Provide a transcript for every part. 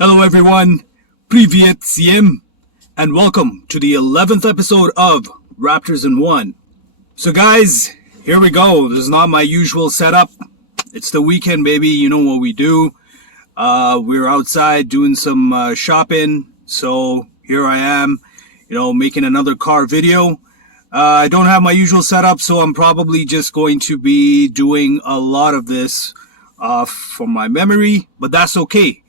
Hello everyone, Privyet Siem, and welcome to the 11th episode of Raptors in 1. So guys, here we go. This is not my usual setup. It's the weekend, baby. You know what we do. We're outside doing some shopping, so here I am, making another car video. I don't have my usual setup, so I'm probably just going to be doing a lot of this from my memory, but that's okay.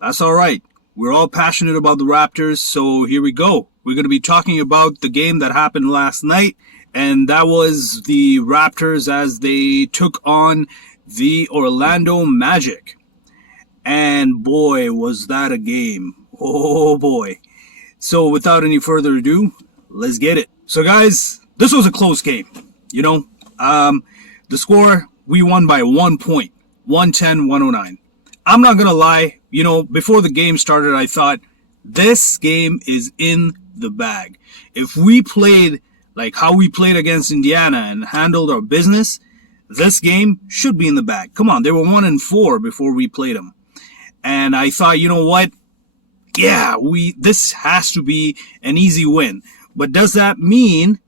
That's all right. We're all passionate about the Raptors, so here we go. We're going to be talking about the game that happened last night, and that was the Raptors as they took on the Orlando Magic. And boy, was that a game. Oh boy. So without any further ado, let's get it. So guys, this was a close game. The score, we won by 1 point, 110-109. I'm not going to lie, before the game started, I thought, this game is in the bag. If we played like how we played against Indiana and handled our business, this game should be in the bag. Come on, they were 1-4 before we played them. And I thought, you know what? Yeah, this has to be an easy win. But does that mean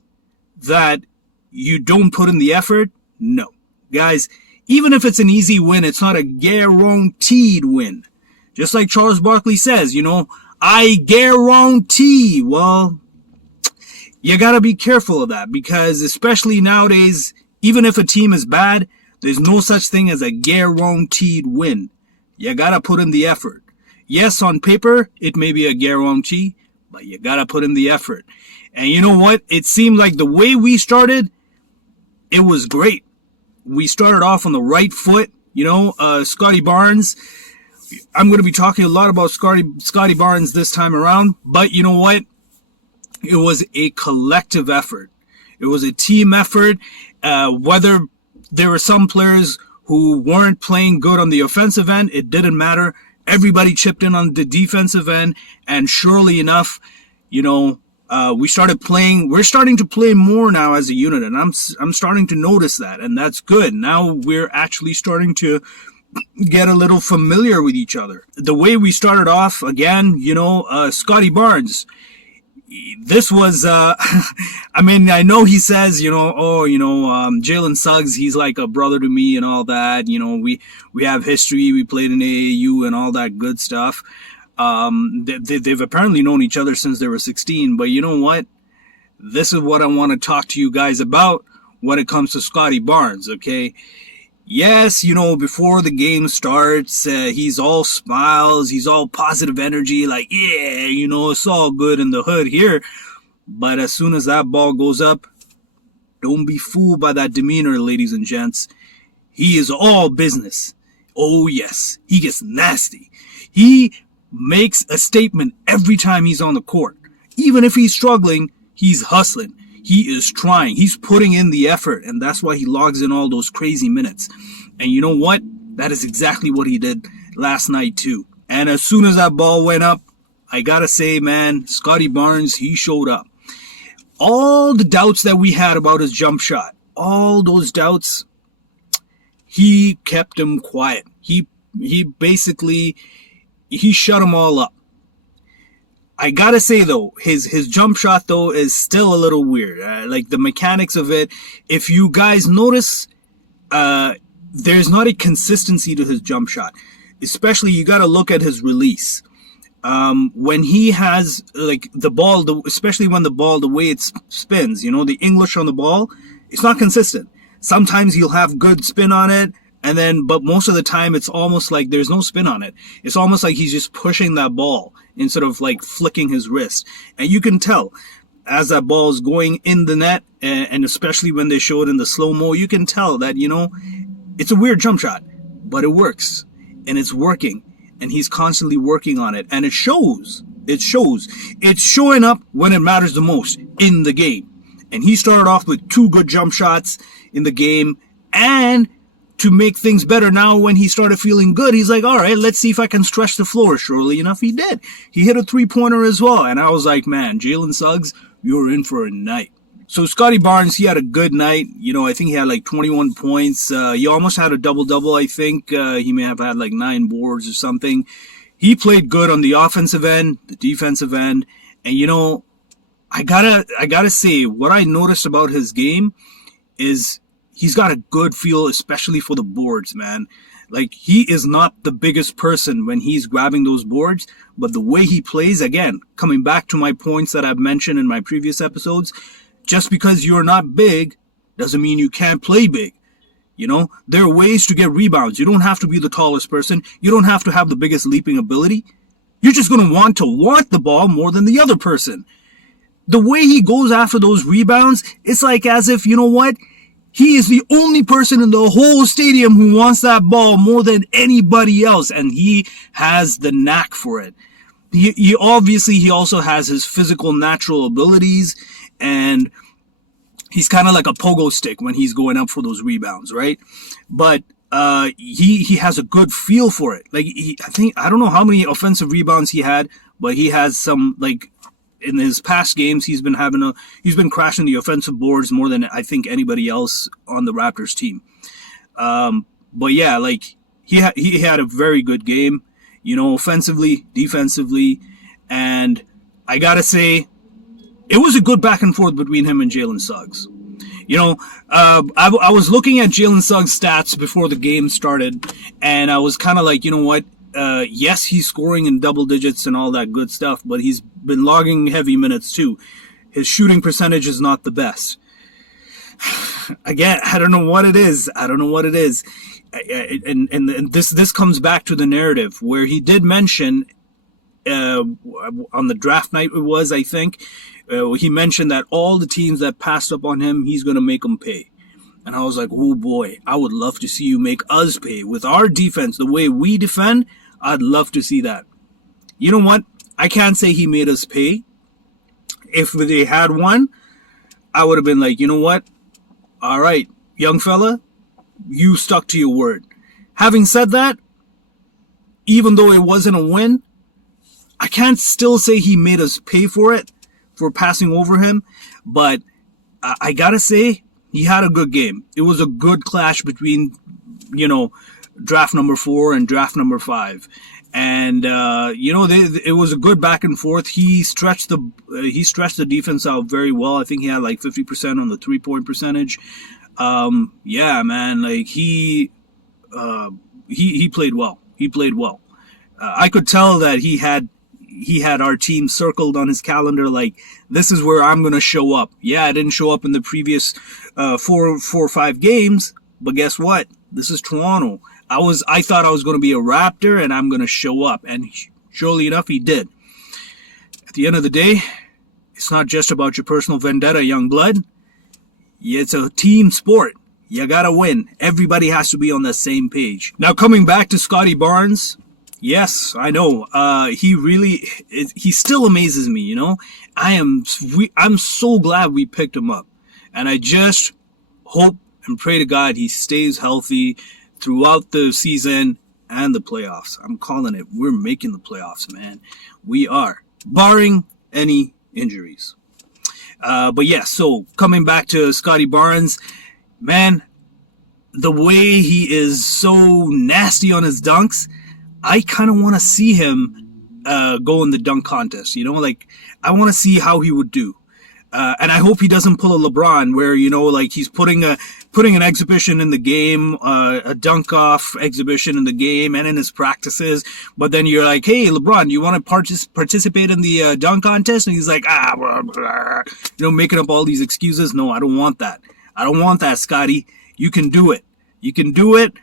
that you don't put in the effort? No. Guys, even if it's an easy win, it's not a guaranteed win. Just like Charles Barkley says, I guarantee. Well, you gotta be careful of that because especially nowadays, even if a team is bad, there's no such thing as a guaranteed win. You gotta put in the effort. Yes, on paper, it may be a guarantee, but you gotta put in the effort. And you know what? It seemed like the way we started, it was great. We started off on the right foot, Scotty Barnes. I'm going to be talking a lot about Scotty Barnes this time around, but you know what? It was a collective effort. It was a team effort. Whether there were some players who weren't playing good on the offensive end, it didn't matter. Everybody chipped in on the defensive end, and surely enough, we're starting to play more now as a unit, and I'm starting to notice that, and that's good. Now we're actually starting to get a little familiar with each other. The way we started off, again, Scotty Barnes, this was, I know he says, Jalen Suggs, he's like a brother to me and all that, we have history, we played in AAU and all that good stuff. They've apparently known each other since they were 16, but you know what? This is what I want to talk to you guys about when it comes to Scotty Barnes, okay? Yes, before the game starts, he's all smiles, he's all positive energy, like, yeah, it's all good in the hood here. But as soon as that ball goes up, don't be fooled by that demeanor, ladies and gents. He is all business. Oh, yes, he gets nasty. He makes a statement every time he's on the court. Even if he's struggling, he's hustling. He is trying. He's putting in the effort, and that's why he logs in all those crazy minutes. And you know what? That is exactly what he did last night too. And as soon as that ball went up, I gotta say, man, Scotty Barnes, he showed up. All the doubts that we had about his jump shot, all those doubts, he kept them quiet. He basically shut them all up. I gotta say though, his jump shot though is still a little weird. Like the mechanics of it, if you guys notice, there's not a consistency to his jump shot. Especially you gotta look at his release. When he has like the ball, especially when the way it spins, the English on the ball, it's not consistent. Sometimes he'll have good spin on it. But most of the time, it's almost like there's no spin on it. It's almost like he's just pushing that ball instead of like flicking his wrist. And you can tell as that ball is going in the net, and especially when they show it in the slow-mo, you can tell that, it's a weird jump shot, but it works. And it's working. And he's constantly working on it. And it shows. It shows. It's showing up when it matters the most in the game. And he started off with 2 good jump shots in the game. And to make things better now when he started feeling good, he's like, all right, let's see if I can stretch the floor. Surely enough, he did. He hit a 3-pointer as well. And I was like, man, Jalen Suggs, you're in for a night. So Scotty Barnes, he had a good night. I think he had like 21 points. He almost had a double-double, I think. He may have had like 9 boards or something. he played good on the offensive end, the defensive end, and I gotta say, what I noticed about his game is he's got a good feel, especially for the boards, man. Like, he is not the biggest person when he's grabbing those boards, but the way he plays, again, coming back to my points that I've mentioned in my previous episodes, just because you're not big doesn't mean you can't play big. There are ways to get rebounds. You don't have to be the tallest person. You don't have to have the biggest leaping ability. You're just going to want the ball more than the other person. The way he goes after those rebounds, it's like as if, he is the only person in the whole stadium who wants that ball more than anybody else, and he has the knack for it. He also has his physical natural abilities, and he's kind of like a pogo stick when he's going up for those rebounds, right? But he has a good feel for it. Like, I don't know how many offensive rebounds he had, but he has some, like, in his past games, he's been crashing the offensive boards more than I think anybody else on the Raptors team. But yeah, like, he had a very good game, offensively, defensively, and I gotta say, it was a good back and forth between him and Jalen Suggs. I was looking at Jalen Suggs' stats before the game started, and I was kind of like, yes, he's scoring in double digits and all that good stuff, but he's been logging heavy minutes too. His shooting percentage is not the best. Again, I don't know what it is. And this comes back to the narrative where he did mention on the draft night it was, I think, he mentioned that all the teams that passed up on him, he's going to make them pay. And I was like, oh boy, I would love to see you make us pay. With our defense, the way we defend, I'd love to see that. You know what? I can't say he made us pay. If they had won, I would have been like, you know what? All right, young fella, you stuck to your word. Having said that, even though it wasn't a win, I can't still say he made us pay for it, for passing over him. But I gotta say, he had a good game. It was a good clash between, draft number 4 and draft number 5. And, it was a good back and forth. He stretched the defense out very well. I think he had like 50% on the 3-point percentage. Yeah, man, like he played well. He played well. I could tell that he had our team circled on his calendar, like, this is where I'm going to show up. Yeah, I didn't show up in the previous 4 or 5 games, but guess what? This is Toronto. I thought I was going to be a Raptor, and I'm going to show up. And surely enough, he did. At the end of the day, it's not just about your personal vendetta, young blood. It's a team sport. You got to win. Everybody has to be on the same page. Now, coming back to Scotty Barnes, yes, I know. He still amazes me, I'm so glad we picked him up. And I just hope and pray to God he stays healthy throughout the season and the playoffs. I'm calling it. We're making the playoffs, man. We are, barring any injuries. But yeah, so coming back to Scotty Barnes, man, the way he is so nasty on his dunks, I kind of want to see him go in the dunk contest. Like, I want to see how he would do. And I hope he doesn't pull a LeBron where, like, he's putting an exhibition in the game, a dunk off exhibition in the game and in his practices. But then you're like, hey, LeBron, you want to participate in the dunk contest? And he's like, blah, blah, making up all these excuses. No, I don't want that. I don't want that, Scotty. You can do it. You can do it.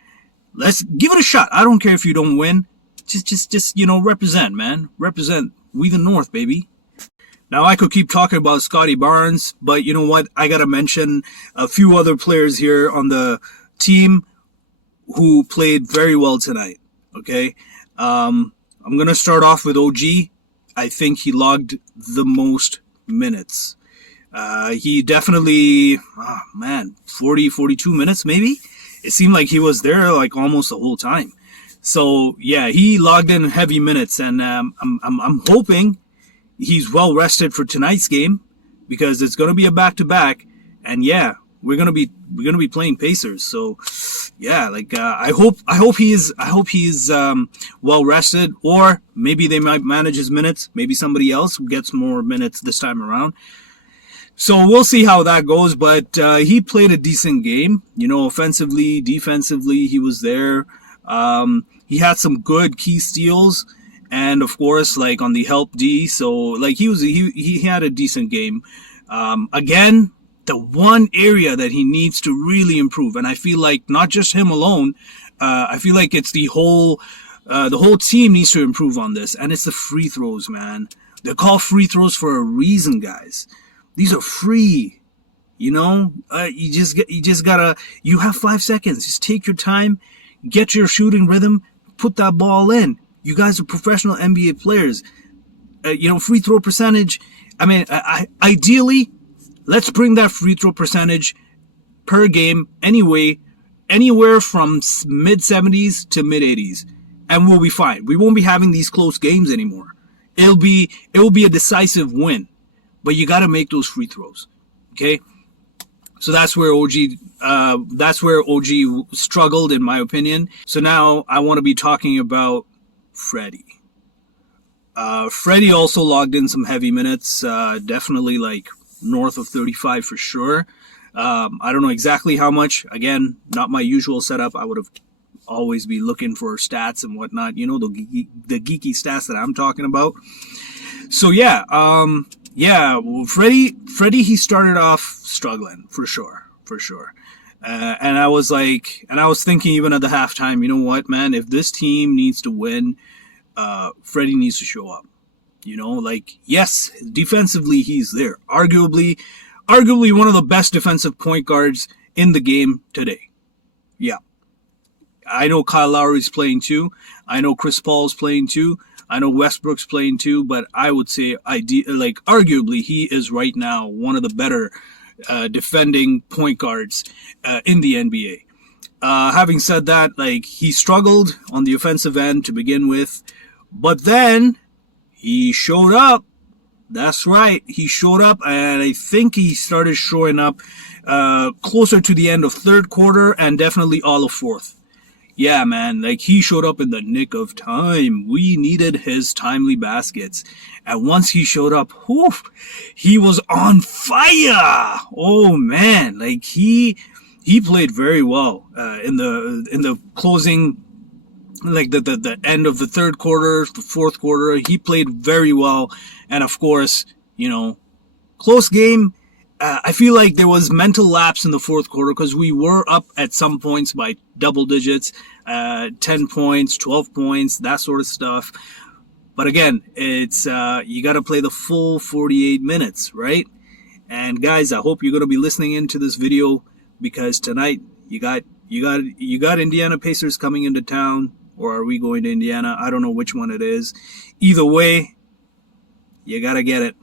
Let's give it a shot. I don't care if you don't win. Just represent, man. Represent. We the North, baby. Now, I could keep talking about Scotty Barnes, but you know what? I got to mention a few other players here on the team who played very well tonight, okay? I'm going to start off with OG. I think he logged the most minutes. He definitely, 40, 42 minutes maybe? It seemed like he was there like almost the whole time. So, yeah, he logged in heavy minutes, and I'm hoping he's well rested for tonight's game because it's going to be a back-to-back, and yeah, we're going to be playing Pacers. So yeah, like I hope he's well rested, or maybe they might manage his minutes. Maybe somebody else gets more minutes this time around. So we'll see how that goes. But he played a decent game. Offensively, defensively, he was there. He had some good key steals, and of course, like on the help D. So like he had a decent game. Again, the one area that he needs to really improve, and I feel like not just him alone. I feel like it's the whole team needs to improve on this, and it's the free throws, man. They're called free throws for a reason, guys. These are free. You have 5 seconds. Just take your time, get your shooting rhythm, put that ball in. You guys are professional NBA players. Free throw percentage. I mean, ideally, let's bring that free throw percentage per game anywhere from mid 70s to mid 80s, and we'll be fine. We won't be having these close games anymore. It will be a decisive win, but you got to make those free throws. Okay, so that's where OG struggled, in my opinion. So now I want to be talking about Freddie. Freddie also logged in some heavy minutes, definitely like north of 35 for sure. I don't know exactly how much. Again, not my usual setup. I would have always be looking for stats and whatnot. The geeky stats that I'm talking about. So yeah, Freddie, he started off struggling for sure. And I was thinking even at the halftime, you know what, man, if this team needs to win, Freddie needs to show up. Yes, defensively he's there. Arguably one of the best defensive point guards in the game today. Yeah. I know Kyle Lowry's playing too. I know Chris Paul's playing too. I know Westbrook's playing too, but I would say arguably he is right now one of the better defending point guards in the NBA. Having said that, he struggled on the offensive end to begin with, but then he showed up. That's right, he showed up, and I think he started showing up closer to the end of third quarter and definitely all of fourth. Yeah, man, he showed up in the nick of time. We needed his timely baskets. And once he showed up, he was on fire. Oh, man, he played very well in the closing, the end of the third quarter, the fourth quarter. He played very well. And, of course, close game. I feel like there was mental lapse in the fourth quarter because we were up at some points by double digits, 10 points, 12 points, that sort of stuff. But again, it's you got to play the full 48 minutes, right? And guys, I hope you're going to be listening into this video because tonight you got Indiana Pacers coming into town, or are we going to Indiana? I don't know which one it is. Either way, you got to get it.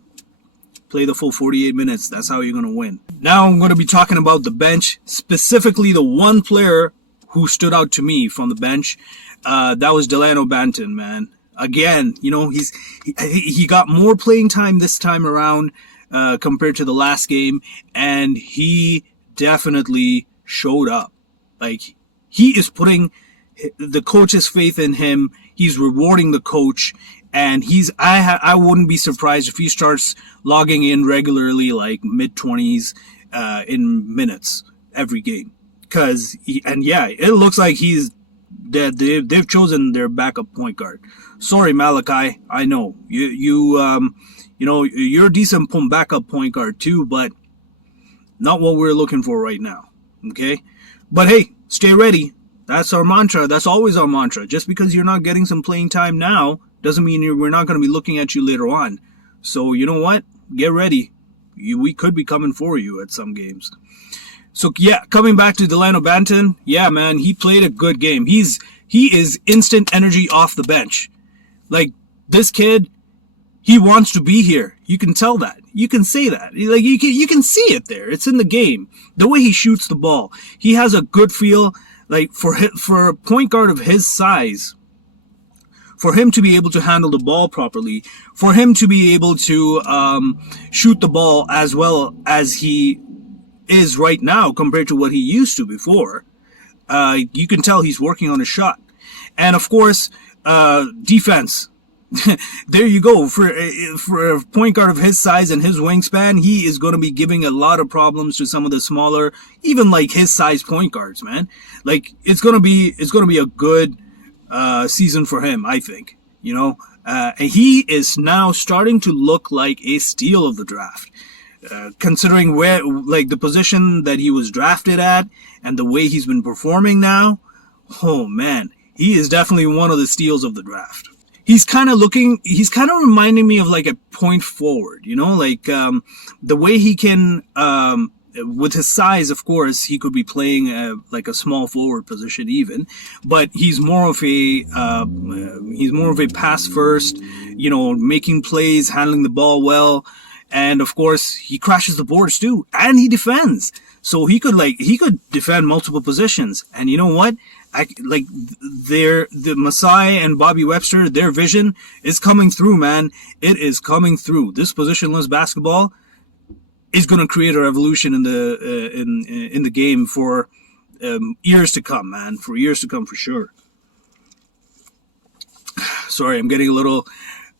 Play the full 48 minutes. That's how you're going to win. Now I'm going to be talking about the bench, specifically the one player who stood out to me from the bench. That was Delano Banton, man. Again, he got more playing time this time around compared to the last game, and he definitely showed up. He is putting the coach's faith in him. He's rewarding the coach. And I wouldn't be surprised if he starts logging in regularly, mid-20s in minutes every game. It looks like they've chosen their backup point guard. Sorry, Malachi, I know you're a decent backup point guard too, but not what we're looking for right now. Okay, but hey, stay ready. That's our mantra. That's always our mantra. Just because you're not getting some playing time now doesn't mean we're not going to be looking at you later on. So you know what? Get ready. We could be coming for you at some games. So yeah, coming back to Delano Banton, yeah, man, he played a good game. He is instant energy off the bench. This kid, he wants to be here. You can tell that. You can say that. You can see it there. It's in the game. The way he shoots the ball, he has a good feel. For a point guard of his size, for him to be able to handle the ball properly, for him to be able to shoot the ball as well as he is right now compared to what he used to before, you can tell he's working on his shot. And of course, defense. There you go. For a point guard of his size and his wingspan, he is going to be giving a lot of problems to some of the smaller, even like his size point guards, man. Like it's going to be a good season for him, I think. And he is now starting to look like a steal of the draft. Considering where, like, the position that he was drafted at and the way he's been performing now, oh man, he is definitely one of the steals of the draft. He's kind of reminding me of like a point forward, like the way he can, with his size, of course, he could be playing like a small forward position even, but he's more of a pass first, making plays, handling the ball well. And of course, he crashes the boards too, and he defends. So he could defend multiple positions. And you know what? The Masai and Bobby Webster, their vision is coming through, man. It is coming through. This positionless basketball is going to create a revolution in the game for years to come, man. For years to come, for sure. Sorry, I'm getting a little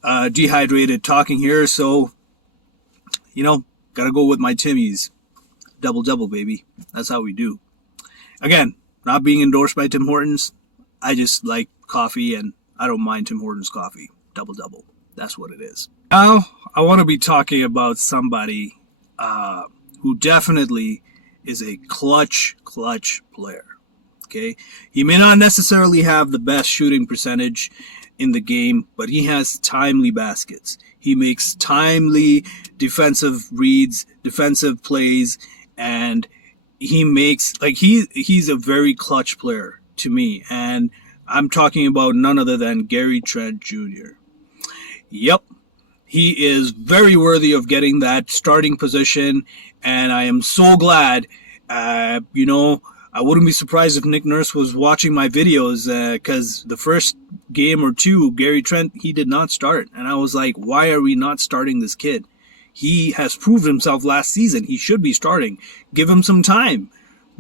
dehydrated talking here, so gotta go with my Timmy's. Double, baby. That's how we do. Again, not being endorsed by Tim Hortons, I just like coffee, and I don't mind Tim Hortons coffee. Double. That's what it is. Now, I want to be talking about somebody who definitely is a clutch player. Okay? He may not necessarily have the best shooting percentage in the game, but he has timely baskets. He makes timely defensive reads, defensive plays, and he makes, like, he's a very clutch player to me. And I'm talking about none other than Gary Trent Jr. Yep. He is very worthy of getting that starting position, and I am so glad. I wouldn't be surprised if Nick Nurse was watching my videos, because the first game or two, Gary Trent, he did not start. And I was like, why are we not starting this kid? He has proved himself last season. He should be starting. Give him some time.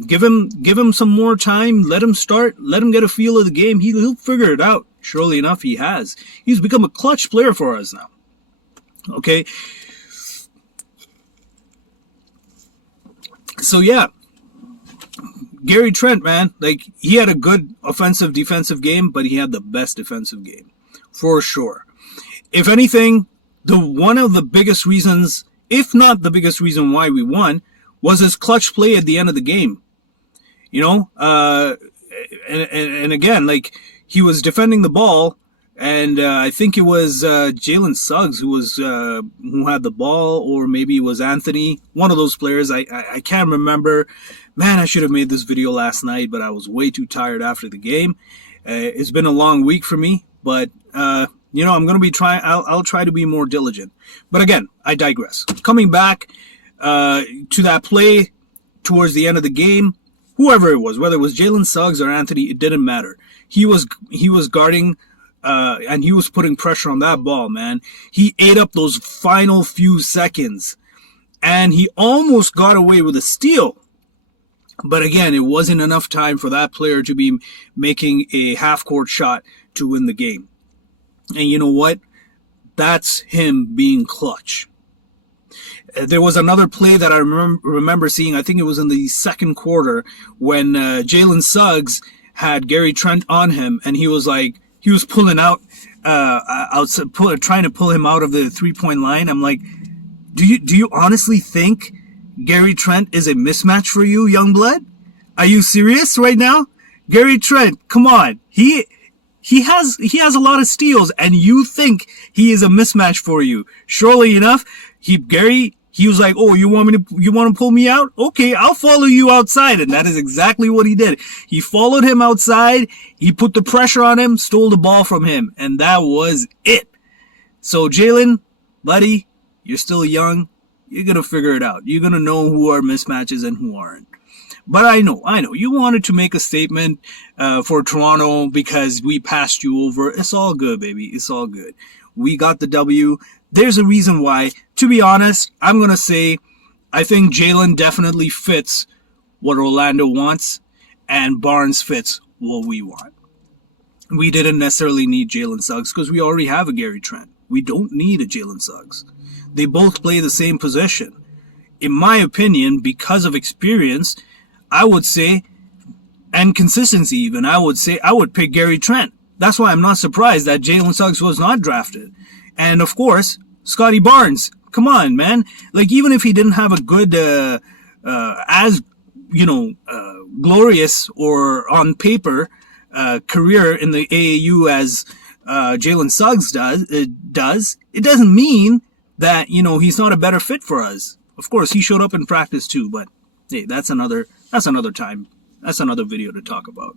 Give him some more time. Let him start. Let him get a feel of the game. He'll figure it out. Surely enough, he has. He's become a clutch player for us now. Okay? So, yeah. Gary Trent, man, like, he had a good offensive defensive game, but he had the best defensive game for sure. If anything, one of the biggest reasons, if not the biggest reason why we won, was his clutch play at the end of the game. And again, like, he was defending the ball, and I think it was Jalen Suggs who had the ball, or maybe it was Anthony, one of those players. I can't remember. Man, I should have made this video last night, but I was way too tired after the game. It's been a long week for me, but I'm going to be trying. I'll try to be more diligent. But again, I digress. Coming back to that play towards the end of the game, whoever it was, whether it was Jalen Suggs or Anthony, it didn't matter. He was guarding, and he was putting pressure on that ball, man. He ate up those final few seconds, and he almost got away with a steal. But again, it wasn't enough time for that player to be making a half-court shot to win the game. And you know what? That's him being clutch. There was another play that I remember seeing, I think it was in the second quarter, when Jalen Suggs had Gary Trent on him, and he was pulling out, trying to pull him out of the three-point line. I'm like, do you honestly think Gary Trent is a mismatch for you, young blood? Are you serious right now? Gary Trent, come on. He has a lot of steals, and you think he is a mismatch for you. Surely enough, he was like, oh, you want to pull me out? Okay, I'll follow you outside. And that is exactly what he did. He followed him outside. He put the pressure on him, stole the ball from him. And that was it. So Jalen, buddy, you're still young. You're going to figure it out. You're going to know who are mismatches and who aren't. But I know. You wanted to make a statement for Toronto because we passed you over. It's all good, baby. It's all good. We got the W. There's a reason why. To be honest, I'm going to say I think Jalen definitely fits what Orlando wants. and Barnes fits what we want. We didn't necessarily need Jalen Suggs because we already have a Gary Trent. We don't need a Jalen Suggs. They both play the same position. In my opinion, because of experience, I would say, and consistency even, I would say I would pick Gary Trent. That's why I'm not surprised that Jalen Suggs was not drafted. And of course, Scotty Barnes. Come on, man. Like, even if he didn't have a good, glorious or on paper career in the AAU as Jalen Suggs does, it doesn't mean that, he's not a better fit for us. Of course, he showed up in practice too, but hey, that's another time. That's another video to talk about.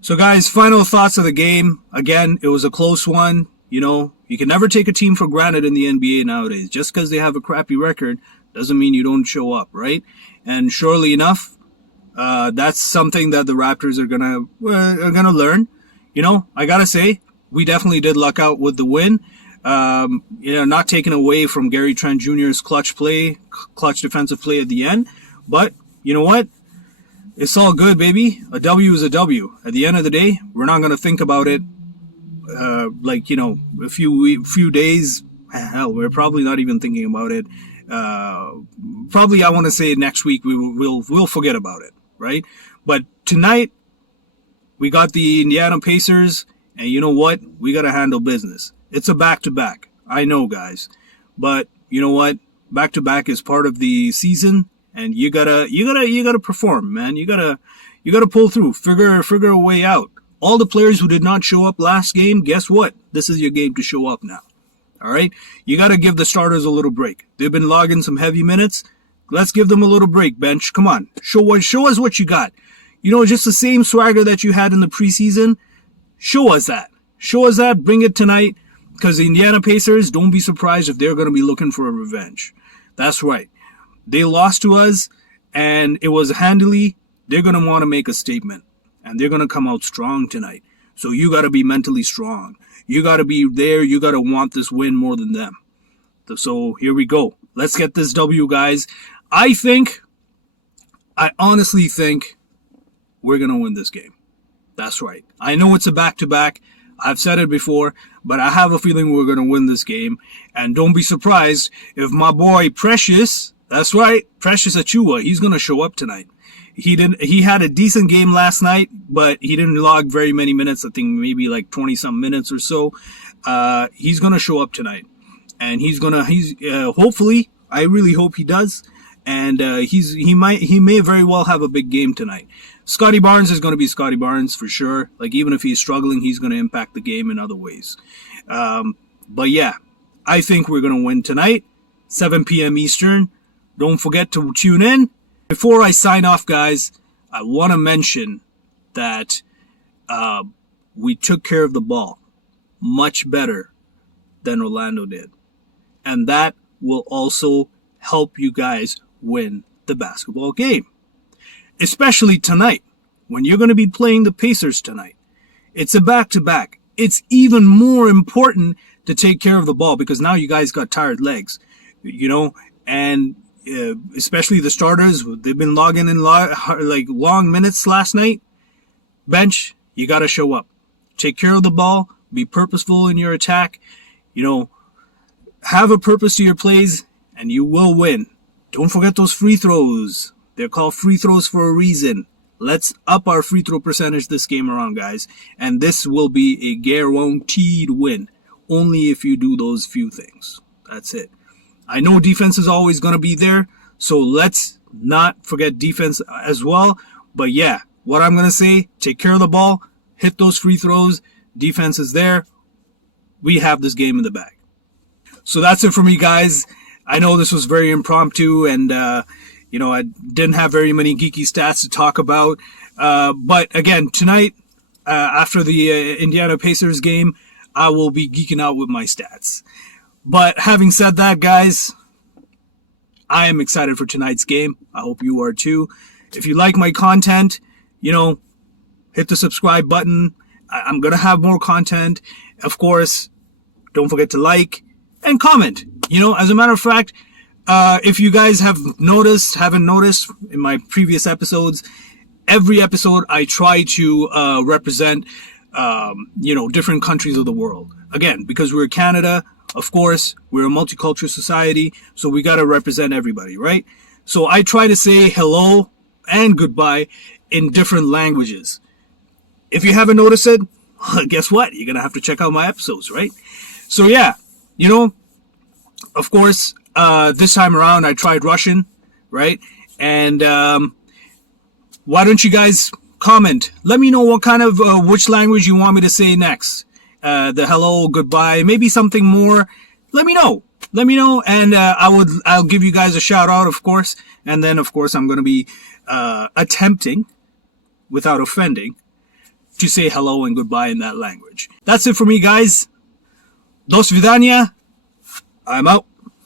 So guys, final thoughts of the game. Again, it was a close one. You can never take a team for granted in the NBA nowadays. Just because they have a crappy record doesn't mean you don't show up, right? And surely enough, that's something that the Raptors are gonna learn. I gotta say, we definitely did luck out with the win. Not taken away from Gary Trent Jr.'s clutch defensive play at the end. But you know what? It's all good, baby. A W is a W. At the end of the day, we're not gonna think about it. A few days. Hell, we're probably not even thinking about it. Probably, I want to say next week we'll forget about it, right? But tonight we got the Indiana Pacers, and you know what? We got to handle business. It's a back-to-back. I know, guys, but you know what? Back-to-back is part of the season, and you gotta perform, man. You gotta pull through. Figure a way out. All the players who did not show up last game, guess what? This is your game to show up now. All right? You got to give the starters a little break. They've been logging some heavy minutes. Let's give them a little break, bench. Come on. Show us what you got. Just the same swagger that you had in the preseason. Show us that. Bring it tonight. Because the Indiana Pacers, don't be surprised if they're going to be looking for a revenge. That's right. They lost to us, and it was handily. They're going to want to make a statement. And they're going to come out strong tonight. So you got to be mentally strong. You got to be there. You got to want this win more than them. So here we go. Let's get this W, guys. I honestly think we're going to win this game. That's right. I know it's a back-to-back. I've said it before, but I have a feeling we're going to win this game. And don't be surprised if my boy Precious, that's right, Precious Achua, he's going to show up tonight. He had a decent game last night, but he didn't log very many minutes. I think maybe like 20-some minutes or so. He's going to show up tonight. And he's hopefully, I really hope he does. And he may very well have a big game tonight. Scotty Barnes is going to be Scotty Barnes for sure. Like, even if he's struggling, he's going to impact the game in other ways. But yeah, I think we're going to win tonight, 7 p.m. Eastern. Don't forget to tune in. Before I sign off, guys, I want to mention that we took care of the ball much better than Orlando did. And that will also help you guys win the basketball game. Especially tonight, when you're going to be playing the Pacers tonight. It's a back-to-back. It's even more important to take care of the ball because now you guys got tired legs, and especially the starters, they've been logging in long minutes last night. Bench, you got to show up. Take care of the ball. Be purposeful in your attack. Have a purpose to your plays, and you will win. Don't forget those free throws. They're called free throws for a reason. Let's up our free throw percentage this game around, guys. And this will be a guaranteed win. Only if you do those few things. That's it. I know defense is always going to be there, so let's not forget defense as well. But yeah, what I'm going to say, take care of the ball, hit those free throws, defense is there. We have this game in the bag. So that's it for me, guys. I know this was very impromptu, and I didn't have very many geeky stats to talk about. But again, tonight, after the Indiana Pacers game, I will be geeking out with my stats. But having said that, guys, I am excited for tonight's game. I hope you are too. If you like my content, hit the subscribe button. I'm going to have more content. Of course, don't forget to like and comment. As a matter of fact, if you guys haven't noticed in my previous episodes, every episode I try to represent, different countries of the world. Again, because we're Canada, of course, we're a multicultural society, so we got to represent everybody, right? So I try to say hello and goodbye in different languages. If you haven't noticed it, guess what? You're going to have to check out my episodes, right? So yeah, of course, this time around I tried Russian, right? And why don't you guys comment? Let me know what kind of, which language you want me to say next. The hello, goodbye, maybe something more. Let me know. And I'll give you guys a shout out, of course. And then, of course, I'm going to be attempting, without offending, to say hello and goodbye in that language. That's it for me, guys. До свидания. I'm out.